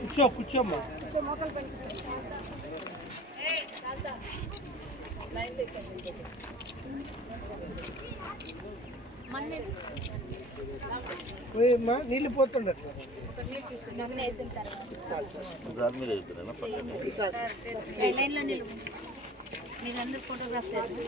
కూర్చో కూర్చోమ్మా. నీళ్ళు నిలువు మీరందరూ ఫోటోగ్రాఫ్ చేస్తారు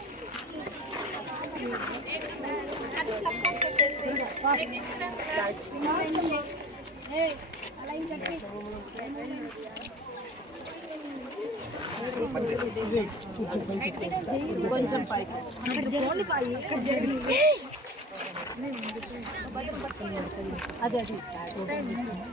కొంచెం అది అది వేసుకోండి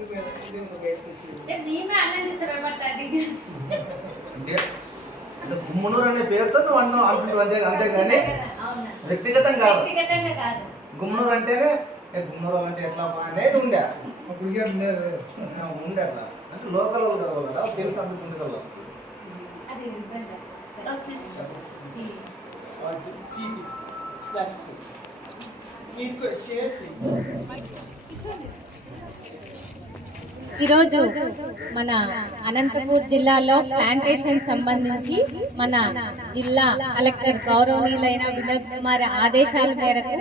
అంటే అంటే గుమ్మనూరు అనే పేరుతో నువ్వు అన్నావు అంటున్నావు అంతే అంతేగాని అవునా. వ్యక్తిగతం కాదు. వ్యక్తిగతంగా కాదు. గుమ్మనూరు అంటేనే ఏ గుమ్మనూరు అంటే ఎట్లా అనేది ఉండే. ఉండే అట్లా. అంటే లోకల్ వాళ్ళు కదా కదా తెలుసు అందుకు ఉంది కదా అది ఇబ్బంది. ఈరోజు మన అనంతపూర్ జిల్లాలో ప్లాంటేషన్ సంబంధించి మన జిల్లా కలెక్టర్ గౌరవనీయులైన వినోద్ కుమార్ ఆదేశాల మేరకు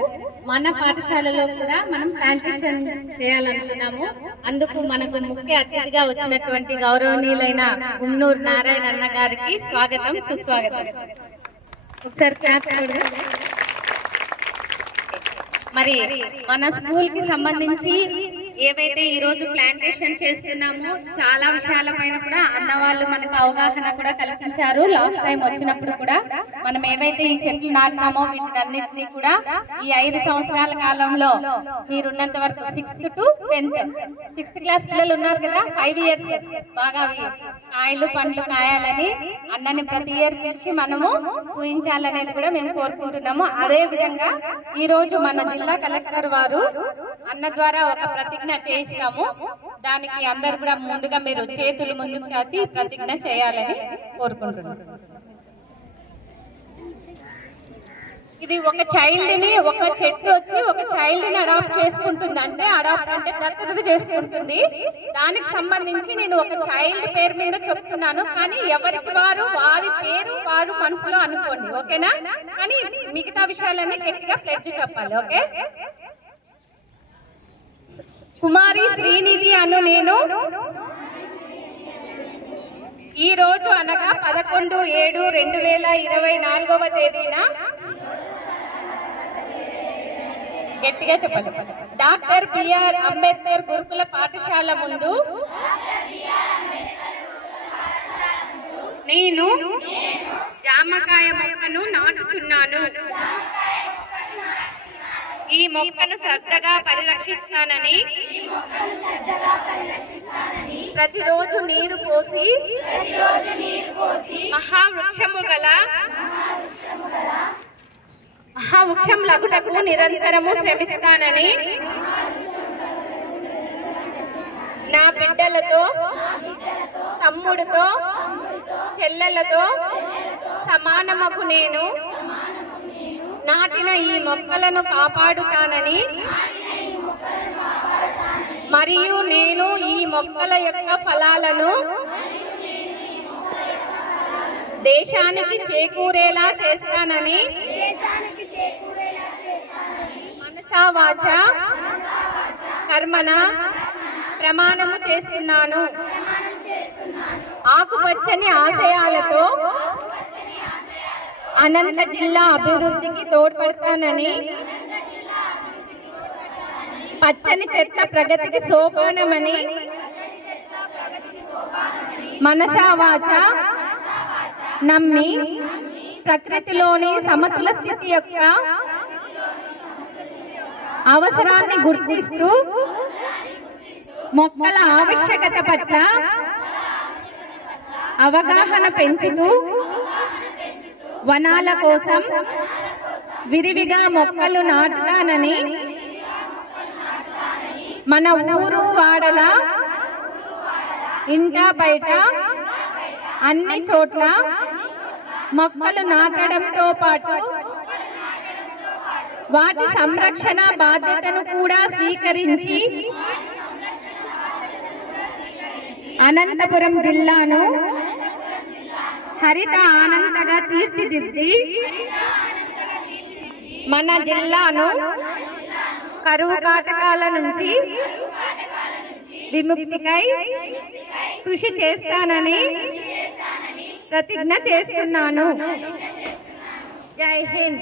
మన పాఠశాలలో కూడా మనం ప్లాంటేషన్ చేయాలనుకున్నాము. అందుకు మనకు ముఖ్య అతిథిగా వచ్చినటువంటి గౌరవనీయులైన గుమ్నూరు నారాయణ అన్న గారికి స్వాగతం సుస్వాగతం. ఒకసారి మరి మన స్కూల్కి సంబంధించి ఏవైతే ఈ రోజు ప్లాంటేషన్ చేస్తున్నామో చాలా విషయాల పైన కూడా అన్న వాళ్ళు మనకు అవగాహన కూడా కల్పించారు. లాస్ట్ టైం వచ్చినప్పుడు కూడా మనం ఏవైతే ఈ చెట్లు నాటినామో వీటినన్నిటినీ కూడా ఈ ఐదు సంవత్సరాల కాలంలో మీరున్నంత వరకు sixth to tenth sixth class పిల్లలు ఉన్నారు కదా ఫైవ్ ఇయర్స్ బాగా కాయలు పండ్లు కాయాలని అన్నని ప్రతి ఇయర్ పిలిచి మనము ఊహించాలనేది కూడా మేము కోరుకుంటున్నాము. అదే విధంగా ఈ రోజు మన జిల్లా కలెక్టర్ వారు అన్న ద్వారా ఒక ప్రతిజ్ఞ చేయిస్తాము. దానికి అందరు కూడా ముందుగా మీరు చేతులు ముందుకు చాచి ప్రతిజ్ఞ చేయాలని కోరుకుంటున్నాను ఇది ఒక చైల్డ్ని ఒక చెట్టు వచ్చి ఒక చైల్డ్ని అడాప్ట్ చేసుకుంటుంది. అంటే అడాప్ట్ అంటే దత్తత చేసుకుంటుంది. దానికి సంబంధించి నేను ఒక చైల్డ్ పేరు మీద చెప్తున్నాను. కానీ ఎవరికి వారు వారి పేరు వారు మనసులో అనుకోండి. ఓకేనా? కానీ మిగతా విషయాలన్నీ గట్టిగా ప్లెడ్జ్ చెప్పాలి. ఓకే? కుమారి శ్రీనిధి అను నేను ఈ రోజు అనగా పదకొండు ఏడు రెండు వేల ఇరవై నాలుగవ తేదీన గట్టిగా చెప్పాలి. డాక్టర్ బిఆర్ అంబేద్కర్ గురుకుల పాఠశాల ముందు నేను జామకాయ మొక్కను నాటుతున్నాను ఈ మొక్కను శ్రద్ధగా పరిరక్షిస్తానని ప్రతిరోజు నీరు పోసి మహావృక్షము గల మహావృక్షం లగుటకు నిరంతరము శ్రమిస్తానని నా బిడ్డలతో తమ్ముడితో చెల్లెలతో సమానమకు నేను నాటిన ఈ మొక్కలను కాపాడుతానని మరియు నేను ఈ మొక్కల యొక్క ఫలాలను దేశానికి చేకూరేలా చేస్తానని మనసా వాచ కర్మన ప్రమాణము చేస్తున్నాను. ఆకుపచ్చని ఆశయాలతో అనంత జిల్లా అభివృద్ధికి తోడ్పడతానని పచ్చని చెట్ల ప్రగతికి సోపానమని మనసావాచ నమ్మి ప్రకృతిలోని సమతుల స్థితి యొక్క అవసరాన్ని గుర్తిస్తూ మొక్కల ఆవశ్యకత పట్ల అవగాహన పెంచుతూ వనాల కోసం విరివిగా మొక్కలు నాటుతానని మన ఊరు వాడల ఇంకా బయట అన్ని చోట్ల మొక్కలు నాటడంతో పాటు వాటి సంరక్షణ బాధ్యతను కూడా స్వీకరించి అనంతపురం జిల్లాను హరిత ఆనందగా తీర్చిదిద్ది. మన జిల్లాను కరువు కాటకాల నుంచి విముక్తికై కృషి చేస్తానని ప్రతిజ్ఞ చేస్తున్నాను. జై హింద్.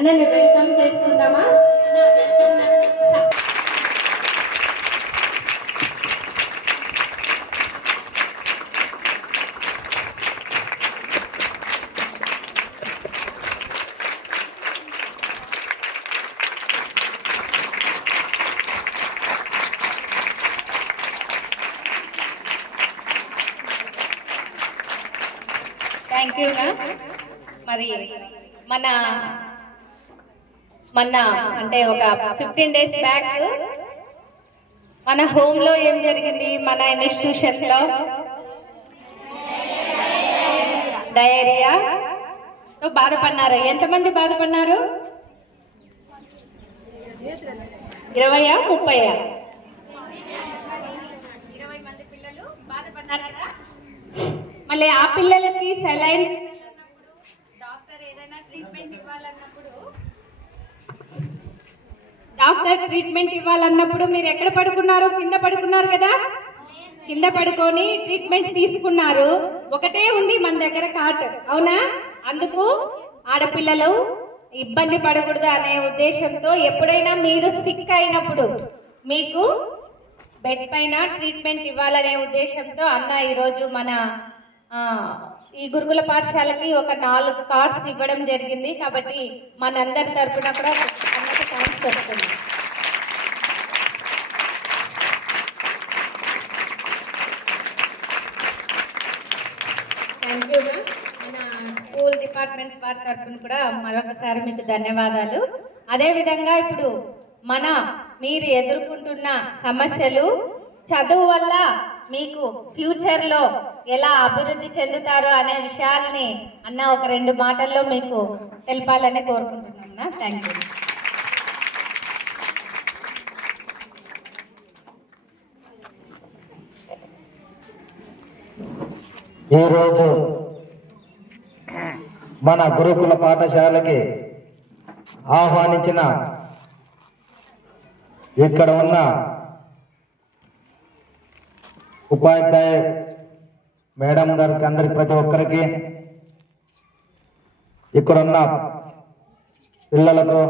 అన్నని వెల్కమ్ చేసుకుందామా? థ్యాంక్ యూ మరి మన మన అంటే ఒక ఫిఫ్టీన్ డేస్ బ్యాక్ మన హోమ్లో ఏం జరిగింది? మన ఇన్స్టిట్యూషన్లో డయేరియా బాధపడినారు ఎంతమంది బాధపడినారు ఇరవయా ముప్పయా? మళ్ళీ ఆ పిల్లలకి సెలైన్ డాక్టర్ ఏదైనా ట్రీట్మెంట్ ఇవ్వాలన్నప్పుడు డాక్టర్ ట్రీట్మెంట్ ఇవ్వాలన్నప్పుడు మీరు ఎక్కడ పడుకున్నారు? కింద పడుకున్నారు కదా? కింద పడుకొని ట్రీట్మెంట్ తీసుకున్నారు. ఒకటే ఉంది మన దగ్గర కాట్ అవునా? అందుకు ఆడపిల్లలు ఇబ్బంది పడకూడదు అనే ఉద్దేశంతో ఎప్పుడైనా మీరు సిక్ అయినప్పుడు మీకు బెడ్ పైన ట్రీట్మెంట్ ఇవ్వాలనే ఉద్దేశంతో అన్న ఈరోజు మన ఈ గురుకుల పాఠశాలకి ఒక నాలుగు కార్డ్స్ ఇవ్వడం జరిగింది. కాబట్టి మనందరి తరఫున కూడా థ్యాంక్స్ థ్యాంక్ యూ మన స్కూల్ డిపార్ట్మెంట్ వారి తరఫున కూడా మరొకసారి మీకు ధన్యవాదాలు. అదేవిధంగా ఇప్పుడు మన మీరు ఎదుర్కొంటున్న సమస్యలు చదువు వల్ల మీకు ఫ్యూచర్లో ఎలా అభివృద్ధి చెందుతారు అనే విషయాల్ని అన్న ఒక రెండు మాటల్లో మీకు తెలపాలని కోరుకుంటున్నాను థ్యాంక్ యూ ఈరోజు మన గురుకుల పాఠశాలకి ఆహ్వానించిన ఇక్కడ ఉన్న ఉపాధ్యాయ మేడం గారికి అందరికి ప్రతి ఒక్కరికి ఇక్కడున్న పిల్లలకు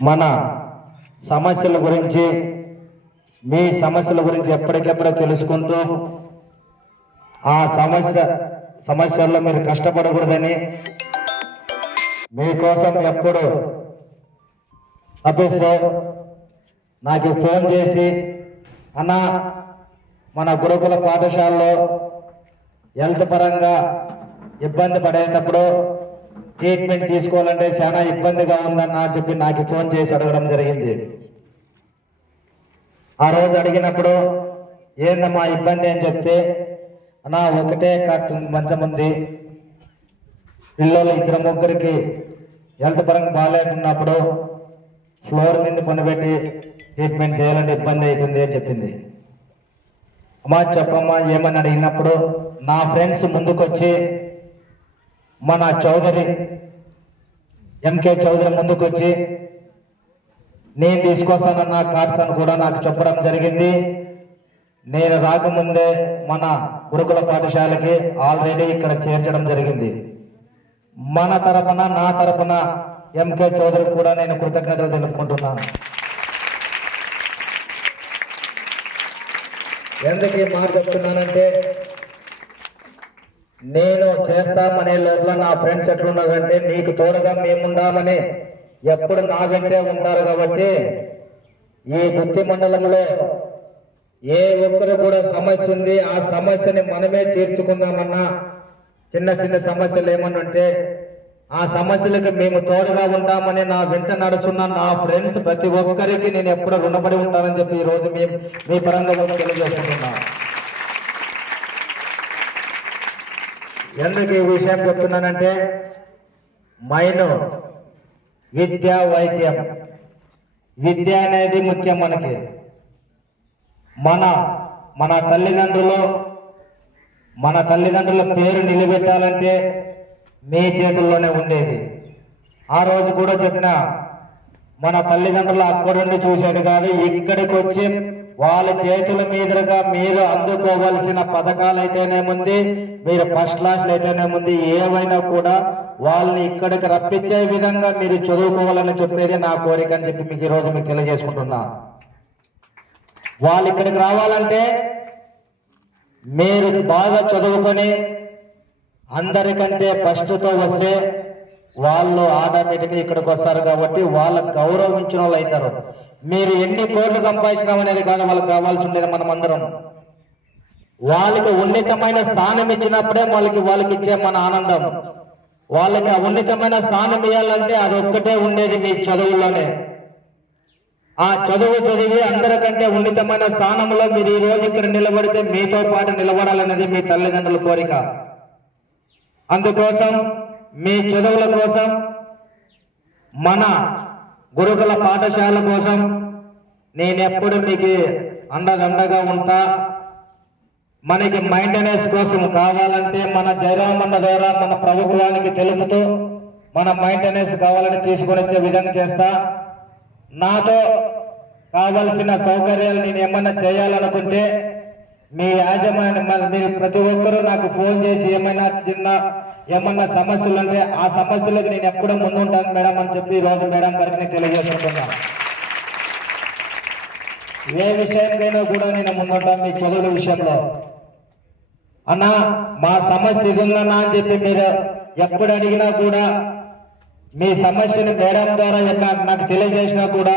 మన సమస్యల గురించి మీ సమస్యల గురించి ఎప్పటికెప్పుడు తెలుసుకుంటూ ఆ సమస్య సమస్యల్లో మీరు కష్టపడకూడదని మీకోసం ఎప్పుడు తప్పిస్తే నాకు ఫోన్ చేసి అన్న మన గురుకుల పాఠశాలలో హెల్త్ పరంగా ఇబ్బంది పడేటప్పుడు ట్రీట్మెంట్ తీసుకోవాలంటే చాలా ఇబ్బందిగా ఉందన్న అని చెప్పి నాకు ఫోన్ చేసి అడగడం జరిగింది. ఆ రోజు అడిగినప్పుడు ఏందమ్మా ఇబ్బంది? అని చెప్తే నా ఒకటే కట్ మంచం ఉంది. పిల్లలు ఇద్దరు ముగ్గురికి హెల్త్ పరంగా బాగాలేకున్నప్పుడు ఫ్లోర్ మీద కొనిపెట్టి ట్రీట్మెంట్ చేయాలంటే ఇబ్బంది అవుతుంది అని చెప్పింది. అమ్మా చెప్పమ్మా ఏమని? అడిగినప్పుడు నా ఫ్రెండ్స్ ముందుకొచ్చి మన చౌదరి ఎంకే చౌదరి ముందుకొచ్చి నేను తీసుకొస్తానన్న కార్డ్స్ అని కూడా నాకు చెప్పడం జరిగింది. నేను రాకముందే మన గురుకుల పాఠశాలకి ఆల్రెడీ ఇక్కడ చేర్చడం జరిగింది. మన తరపున నా తరపున ఎంకే చౌదరి కూడా నేను కృతజ్ఞతలు తెలుపుకుంటున్నాను. ఎందుకు మాట చెప్తున్నానంటే నేను చేస్తామనే లోపల నా ఫ్రెండ్స్ ఎట్లున్నారంటే నీకు తోడుగా మేముందామని ఎప్పుడు నా వెంటే ఉంటారు కాబట్టి ఈ గుత్తి మండలంలో ఏ ఒక్కరు కూడా సమస్య ఉంది ఆ సమస్యని మనమే తీర్చుకుందామన్నా చిన్న చిన్న సమస్యలు ఏమన్నంటే ఆ సమస్యలకు మేము తోడుగా ఉంటామని నా వెంట నడుస్తున్న నా ఫ్రెండ్స్ ప్రతి ఒక్కరికి నేను ఎప్పుడు రుణపడి ఉంటానని చెప్పి ఈ రోజు మీ మీ పరంగా తెలియజేసుకుంటున్నా. ఎందుకు ఈ విషయం చెప్తున్నానంటే మైను విద్య వైద్యం. విద్య అనేది ముఖ్యం మనకి. మన మన తల్లిదండ్రులు మన తల్లిదండ్రుల పేరు నిలబెట్టాలంటే మీ చేతుల్లోనే ఉండేది. ఆ రోజు కూడా చెప్పిన మన తల్లిదండ్రులు అక్కడుండి చూసేది కాదు ఇక్కడికి వచ్చి వాళ్ళ చేతుల మీదుగా మీరు అందుకోవలసిన పథకాలు అయితేనేముంది మీరు ఫస్ట్ క్లాస్లు అయితేనేముంది ఏవైనా కూడా వాళ్ళని ఇక్కడికి రప్పించే విధంగా మీరు చదువుకోవాలని చెప్పేది నా కోరిక అని చెప్పి మీకు ఈరోజు మీకు తెలియజేసుకుంటున్నా. వాళ్ళు ఇక్కడికి రావాలంటే మీరు బాగా చదువుకొని అందరికంటే ఫస్ట్తో వస్తే వాళ్ళు ఆటోమేటిక్గా ఇక్కడికి వస్తారు కాబట్టి వాళ్ళ గౌరవించిన వాళ్ళు అవుతారు మీరు ఎన్ని కోట్లు సంపాదించడం అనేది కాదు వాళ్ళకి కావాల్సి ఉండేది మనం అందరం వాళ్ళకి ఉన్నతమైన స్థానం ఇచ్చినప్పుడే వాళ్ళకి వాళ్ళకి ఇచ్చే మన ఆనందం. వాళ్ళకి ఉన్నతమైన స్థానం ఇవ్వాలంటే అది ఒక్కటే ఉండేది మీ చదువులోనే. ఆ చదువు చదివి అందరికంటే ఉన్నతమైన స్థానంలో మీరు ఈ రోజు ఇక్కడ నిలబడితే మీతో పాటు నిలబడాలనేది మీ తల్లిదండ్రుల కోరిక. అందుకోసం మీ చదువుల కోసం మన గురుకుల పాఠశాల కోసం నేనెప్పుడు మీకు అండదండగా ఉంటా? మనకి మెయింటెనెన్స్ కోసం కావాలంటే మన జయరామన్న ద్వారా మన ప్రభుత్వానికి తెలుపుతూ మన మెయింటెనెన్స్ కావాలని తీసుకొని వచ్చే విధంగా చేస్తా. నాతో కావలసిన సౌకర్యాలు నేను ఏమన్నా చేయాలనుకుంటే మీ యాజమాన్యం మీరు ప్రతి ఒక్కరూ నాకు ఫోన్ చేసి ఏమైనా చిన్న ఏమన్నా సమస్యలు అంటే ఆ సమస్యలకు నేను ఎప్పుడూ ముందు ఉంటాను మేడం అని చెప్పి ఈ రోజు మేడం గారికి నేను తెలియజేసుకుంటున్నాను ఏ విషయంకైనా కూడా నేను ముందుంటాను మీ చదువుల విషయంలో. అన్నా మా సమస్య ఇది ఉందన్నా అని చెప్పి మీరు ఎప్పుడు అడిగినా కూడా మీ సమస్యని మేడం ద్వారా నాకు తెలియజేసినా కూడా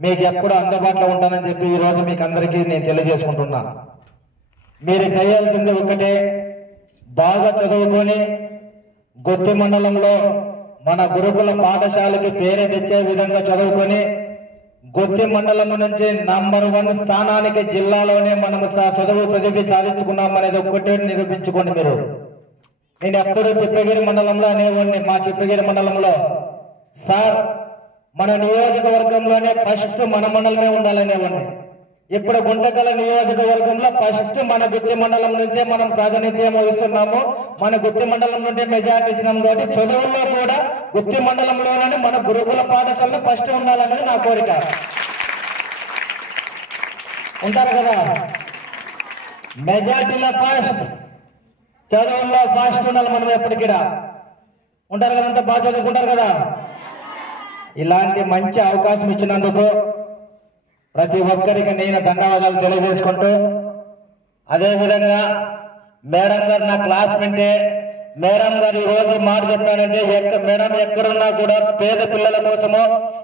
మీకు ఎప్పుడు అందుబాటులో ఉంటానని చెప్పి ఈ రోజు మీకు అందరికీ నేను తెలియజేసుకుంటున్నా. మీరు చేయాల్సింది ఒకటే బాగా చదువుకొని గుప్పి మండలంలో మన గురుకుల పాఠశాలకి పేరు తెచ్చే విధంగా చదువుకొని గుత్తి మండలం నుంచి నంబర్ వన్ స్థానానికి జిల్లాలోనే మనము చదువు చదివి సాధించుకున్నాం అనేది ఒక్కటే నిరూపించుకోండి మీరు. నేను ఎప్పుడూ చెప్పగిరి మండలంలో అనేవాడిని. మా చెప్పగిరి మండలంలో సార్ మన నియోజకవర్గంలోనే ఫస్ట్ మన మండలమే ఉండాలనేవాడిని. ఇప్పుడు గుంటకల నియోజకవర్గంలో ఫస్ట్ మన గుత్తి మండలం నుంచే మనం ప్రాతినిధ్యం వహిస్తున్నాము. మన గుత్తి మండలం నుండి మెజార్టీ ఇచ్చినాం కాబట్టి చదువుల్లో కూడా గుత్తి మండలంలోనే మన గురుకుల పాఠశాలలో ఫస్ట్ ఉండాలనేది నా కోరిక. ఉంటారు కదా? మెజార్టీలో ఫస్ట్ చదువుల్లో ఫాస్ట్ ఉండాలి మనం ఎప్పటికిడా? ఉంటారు కదా? అంతా బాగా చదువుకుంటారు కదా? ఇలాంటి మంచి అవకాశం ఇచ్చినందుకు ప్రతి ఒక్కరికి నేను ధన్యవాదాలు తెలియజేసుకుంటూ అదేవిధంగా మేడం గారు నా క్లాస్మేటే మేడం గారు ఈ రోజు మాట చెప్పానంటే మేడం ఎక్కడున్నా కూడా పేద పిల్లల కోసము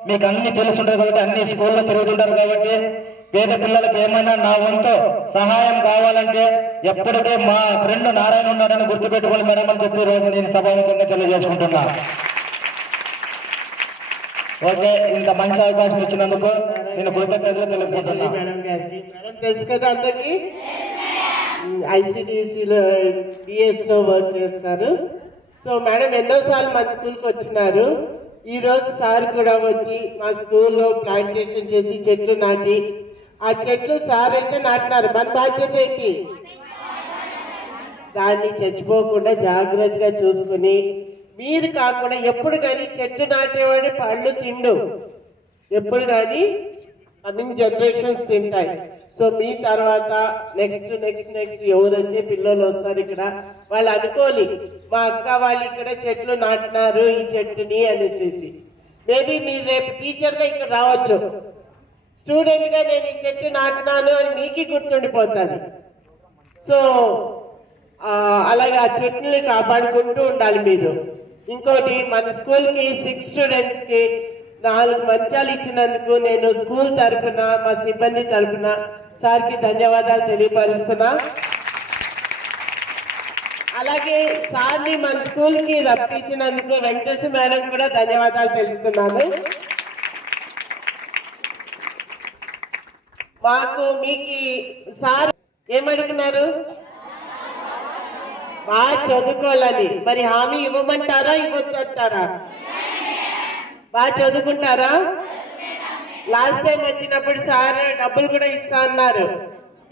మీకు అన్ని తెలుసుంటారు కాబట్టి అన్ని స్కూల్లో తిరుగుతుంటారు కాబట్టి పేద పిల్లలకు ఏమైనా నా వంతు సహాయం కావాలంటే ఎప్పటికీ మా ఫ్రెండ్ నారాయణ ఉన్నాడని గుర్తుపెట్టుకోండి మేడం అని చెప్పి రోజు నేను సభాముఖంగా తెలియజేసుకుంటున్నాను ఓకే ఇంత మంచి అవకాశం ఇచ్చినందుకు నేను కృతజ్ఞతలు తెలుపుకుంటున్నా తెలుసు కదా అందరికి? ఐసిడిసిలో డిఎస్లో వర్క్ చేస్తారు. సో మేడం ఎన్నోసార్లు మా స్కూల్కి వచ్చినారు. ఈ రోజు సార్ కూడా వచ్చి మా స్కూల్లో ప్లాంటేషన్ చేసి చెట్లు నాటి ఆ చెట్లు సార్ అయితే నాటినారు. మన బాధ్యత ఏంటి? దాన్ని చచ్చిపోకుండా జాగ్రత్తగా చూసుకుని మీరు కాకుండా ఎప్పుడు కానీ చెట్టు నాటేవాడి పళ్ళు తిండు. ఎప్పుడు కానీ కమింగ్ జనరేషన్స్ తింటాయి. సో మీ తర్వాత నెక్స్ట్ నెక్స్ట్ నెక్స్ట్ ఎవరైతే పిల్లలు వస్తారు ఇక్కడ? వాళ్ళు అనుకోలి మా అక్క వాళ్ళు ఇక్కడ చెట్లు నాటినారు ఈ చెట్టుని అనేసి మేబీ మీరు రేపు టీచర్గా ఇక్కడ రావచ్చు. స్టూడెంట్గా నేను ఈ చెట్టు నాటినాను అని మీకు గుర్తుండిపోతాను సో అలాగే ఆ చెట్లని కాపాడుకుంటూ ఉండాలి మీరు. ఇంకోటి మన స్కూల్కి సిక్స్ స్టూడెంట్స్కి నాలుగు మంచాలు ఇచ్చినందుకు నేను స్కూల్ తరఫున మా సిబ్బంది తరపున సార్కి ధన్యవాదాలు తెలియపరుస్తున్నా. అలాగే సార్ని మన స్కూల్కి రప్పించినందుకు వెంకటేశ్వర మేడం కూడా ధన్యవాదాలు తెలుపుతున్నాను. మాకు మీకు సార్ ఏమడుగున్నారు? బాగా చదువుకోవాలని మరి హామీ ఇవ్వమంటారా ఇవ్వద్దంటారా? బాగా చదువుకుంటారా? లాస్ట్ టైం వచ్చినప్పుడు సార్ డబ్బులు కూడా ఇస్తా అన్నారు.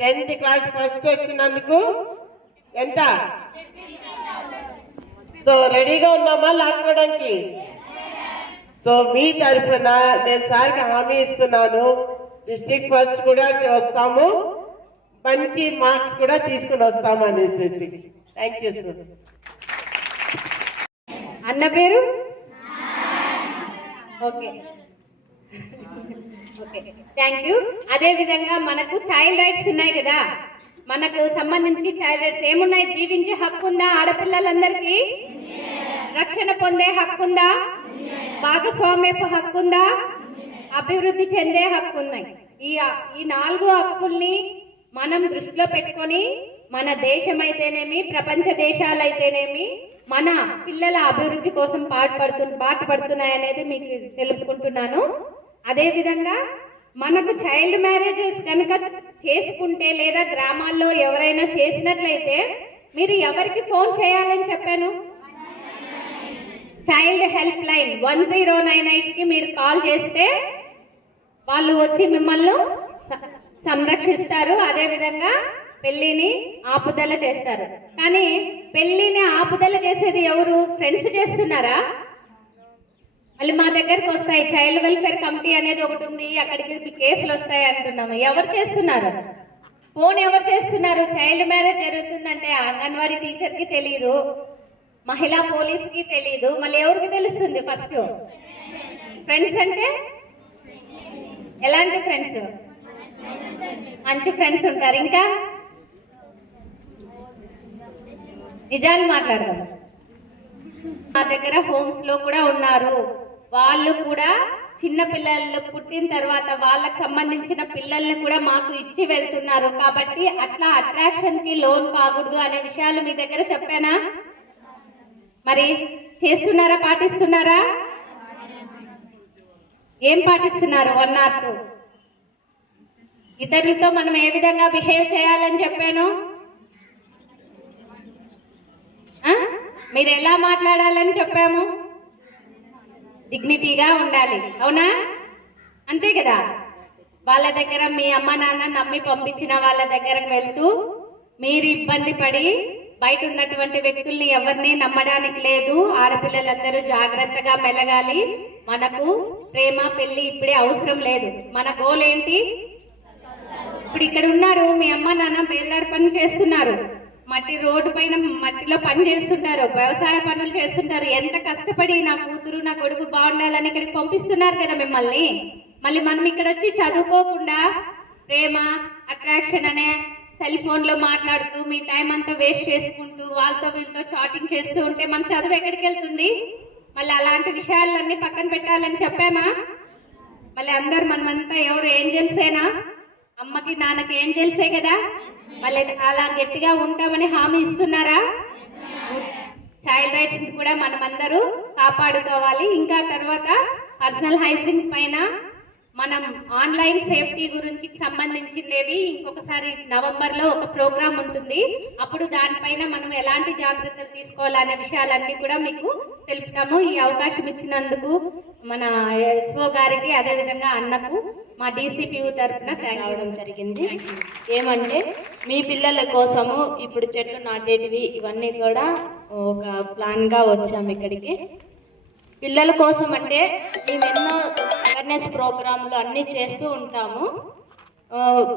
టెన్త్ క్లాస్ ఫస్ట్ వచ్చినందుకు ఎంత? సో రెడీగా ఉన్నామా లాక్కోవడానికి? సో మీ తరఫున నేను సార్కి హామీ ఇస్తున్నాను. డిస్ట్రిక్ట్ ఫస్ట్ కూడా వస్తాము. మంచి మార్క్స్ కూడా తీసుకుని వస్తాము అనేసి థ్యాంక్ యూ సార్ అన్న పేరు? ఓకే. ఓకే. థ్యాంక్ యూ అదేవిధంగా మనకు చైల్డ్ రైట్స్ ఉన్నాయి కదా. మనకు సంబంధించి చైల్డ్ రైట్స్ ఏమున్నాయి? జీవించే హక్కు ఉందా? ఆడపిల్లలందరికీ? రక్షణ పొందే హక్కు ఉందా? భాగస్వామ్యపు హక్కు ఉందా? అభివృద్ధి చెందే హక్కు ఉన్నాయి. ఈ ఈ నాలుగు హక్కుల్ని మనం దృష్టిలో పెట్టుకొని మన దేశం అయితేనేమి ప్రపంచ దేశాలైతేనేమి మన పిల్లల అభివృద్ధి కోసం పాటుపడుతు పాటుపడుతున్నాయనేది మీకు తెలుపుకుంటున్నాను. అదేవిధంగా మనకు చైల్డ్ మ్యారేజెస్ కనుక చేసుకుంటే లేదా గ్రామాల్లో ఎవరైనా చేసినట్లయితే మీరు ఎవరికి ఫోన్ చేయాలని చెప్పాను? Child help line one zero nine ఎయిట్కి మీరు కాల్ చేస్తే వాళ్ళు వచ్చి మిమ్మల్ని సంరక్షిస్తారు. అదేవిధంగా పెళ్ళిని పెళ్ళిని ఆపుదల చేస్తారు. కానీ పెళ్ళిని ఆపుదల చేసేది ఎవరు? ఫ్రెండ్స్ చేస్తున్నారా? మళ్ళీ మా దగ్గరకు వస్తాయి. చైల్డ్ వెల్ఫేర్ కమిటీ అనేది ఒకటి ఉంది. అక్కడికి కేసులు వస్తాయి అంటున్నాము. ఎవరు చేస్తున్నారు? ఫోన్ ఎవరు చేస్తున్నారు? చైల్డ్ మ్యారేజ్ జరుగుతుందంటే అంగన్వాడీ టీచర్కి తెలియదు మహిళా పోలీస్కి తెలియదు మళ్ళీ ఎవరికి తెలుస్తుంది ఫస్ట్? ఫ్రెండ్స్ అంటే? ఎలాంటి ఫ్రెండ్స్? మంచి ఫ్రెండ్స్ ఉంటారు. ఇంకా? నిజాలు మాట్లాడదాం. మా దగ్గర హోమ్స్లో కూడా ఉన్నారు. వాళ్ళు కూడా చిన్న పిల్లలు పుట్టిన తర్వాత వాళ్ళకి సంబంధించిన పిల్లల్ని కూడా మాకు ఇచ్చి వెళ్తున్నారు. కాబట్టి అట్లా అట్రాక్షన్కి లోన్ కాకూడదు అనే విషయాలు మీ దగ్గర చెప్పానా? మరి చేస్తున్నారా పాటిస్తున్నారా? ఏం పాటిస్తున్నారు వన్ ఆర్ టూ ఇతరులతో మనం ఏ విధంగా బిహేవ్ చేయాలని చెప్పాను ఆ? మీరు ఎలా మాట్లాడాలని చెప్పాము? డిగ్నిటీగా ఉండాలి. అవునా? అంతే కదా? వాళ్ళ దగ్గర మీ అమ్మ నాన్న నమ్మి పంపించిన వాళ్ళ దగ్గరకు వెళ్తూ మీరు ఇబ్బంది పడి బయట ఉన్నటువంటి వ్యక్తుల్ని ఎవరిని నమ్మడానికి లేదు. ఆడపిల్లలందరూ జాగ్రత్తగా మెలగాలి. మనకు ప్రేమ పెళ్ళి ఇప్పుడే అవసరం లేదు. మన గోల్ ఏంటి? ఇప్పుడు ఇక్కడ ఉన్నారు. మీ అమ్మ నాన్న బేల్దారి పని చేస్తున్నారు. మట్టి రోడ్డు పైన మట్టిలో పని చేస్తుంటారు వ్యవసాయ పనులు చేస్తుంటారు. ఎంత కష్టపడి నా కూతురు నా కొడుకు బాగుండాలని ఇక్కడికి పంపిస్తున్నారు కదా మిమ్మల్ని? మళ్ళీ మనం ఇక్కడ వచ్చి చదువుకోకుండా ప్రేమ అట్రాక్షన్ అనే సెల్ ఫోన్లో మాట్లాడుతూ మీ టైం అంతా వేస్ట్ చేసుకుంటూ వాళ్ళతో వీళ్ళతో చాటింగ్ చేస్తూ ఉంటే మన చదువు ఎక్కడికి వెళ్తుంది? మళ్ళీ అలాంటి విషయాలన్నీ పక్కన పెట్టాలని చెప్పామా? మళ్ళీ అందరు మనమంతా ఎవరు ఏంజల్సేనా అమ్మకి నాన్నకి ఏంజల్సే కదా? మళ్ళీ అలా గట్టిగా ఉంటామని హామీ ఇస్తున్నారా? చైల్డ్ రైట్స్ కూడా మనమందరూ కాపాడుకోవాలి. ఇంకా తర్వాత పర్సనల్ హైజీన్ పైన మనం ఆన్లైన్ సేఫ్టీ గురించి సంబంధించినవి ఇంకొకసారి నవంబర్లో ఒక ప్రోగ్రామ్ ఉంటుంది. అప్పుడు దానిపైన మనం ఎలాంటి జాగ్రత్తలు తీసుకోవాలనే విషయాలన్నీ కూడా మీకు తెలుపుతాము. ఈ అవకాశం ఇచ్చినందుకు మన ఎస్ఓ గారికి అదేవిధంగా అన్నకు మా డీసీపీయూ తరఫున థ్యాంక్ యూ జరిగింది. ఏమంటే మీ పిల్లల కోసము ఇప్పుడు చెట్లు నాటేటివి ఇవన్నీ కూడా ఒక ప్లాన్గా వచ్చాము ఇక్కడికి. పిల్లల కోసం అంటే మేము ఎన్నో అవేర్నెస్ ప్రోగ్రాంలు అన్నీ చేస్తూ ఉంటాము.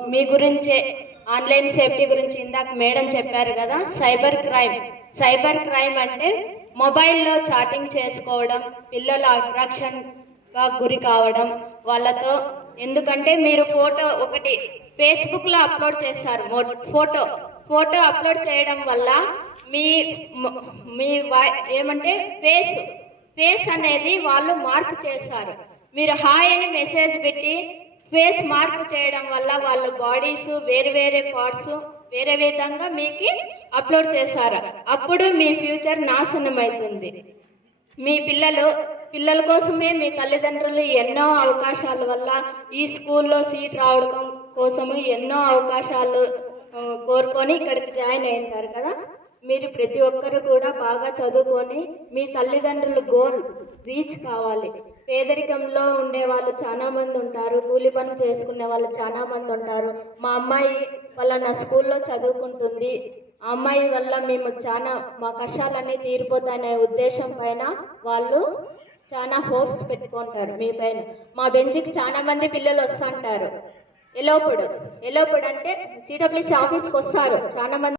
మీ గురించే ఆన్లైన్ సేఫ్టీ గురించి ఇందాక మేడం చెప్పారు కదా సైబర్ క్రైమ్. సైబర్ క్రైమ్ అంటే మొబైల్లో చాటింగ్ చేసుకోవడం పిల్లల అట్రాక్షన్గా గురి కావడం వాళ్ళతో. ఎందుకంటే మీరు ఫోటో ఒకటి ఫేస్బుక్లో అప్లోడ్ చేస్తారు ఫోటో. ఫోటో అప్లోడ్ చేయడం వల్ల మీ మీ వా- ఏమంటే ఫేస్. ఫేస్ అనేది వాళ్ళు మార్పు చేస్తారు మీరు హాయ్ అని మెసేజ్ పెట్టి ఫేస్ మార్పు చేయడం వల్ల వాళ్ళ బాడీస్ వేరు వేరే పార్ట్స్ వేరే విధంగా మీకు అప్లోడ్ చేస్తారు అప్పుడు మీ ఫ్యూచర్ నాశనం అవుతుంది మీ పిల్లలు పిల్లల కోసమే మీ తల్లిదండ్రులు ఎన్నో అవకాశాల వల్ల ఈ స్కూల్లో సీట్ రావడం కోసము ఎన్నో అవకాశాలు కోరుకొని ఇక్కడికి జాయిన్ అయినారు కదా? మీరు ప్రతి ఒక్కరు కూడా బాగా చదువుకొని మీ తల్లిదండ్రుల గోల్ రీచ్ కావాలి. పేదరికంలో ఉండే వాళ్ళు చాలా మంది ఉంటారు కూలి పని చేసుకునే వాళ్ళు చాలా మంది ఉంటారు. మా అమ్మాయి వాళ్ళ నా స్కూల్లో చదువుకుంటుంది. ఆ అమ్మాయి వల్ల మేము చాలా మా కష్టాలన్నీ తీరిపోతాయనే ఉద్దేశం పైన వాళ్ళు చాలా హోప్స్ పెట్టుకుంటారు మీ పైన. మా బెంచ్కి చాలా మంది పిల్లలు వస్తుంటారు ఎలోపుడు ఎలోపుడు అంటే సిడబ్ల్యూసి ఆఫీస్కి వస్తారు. చాలా మంది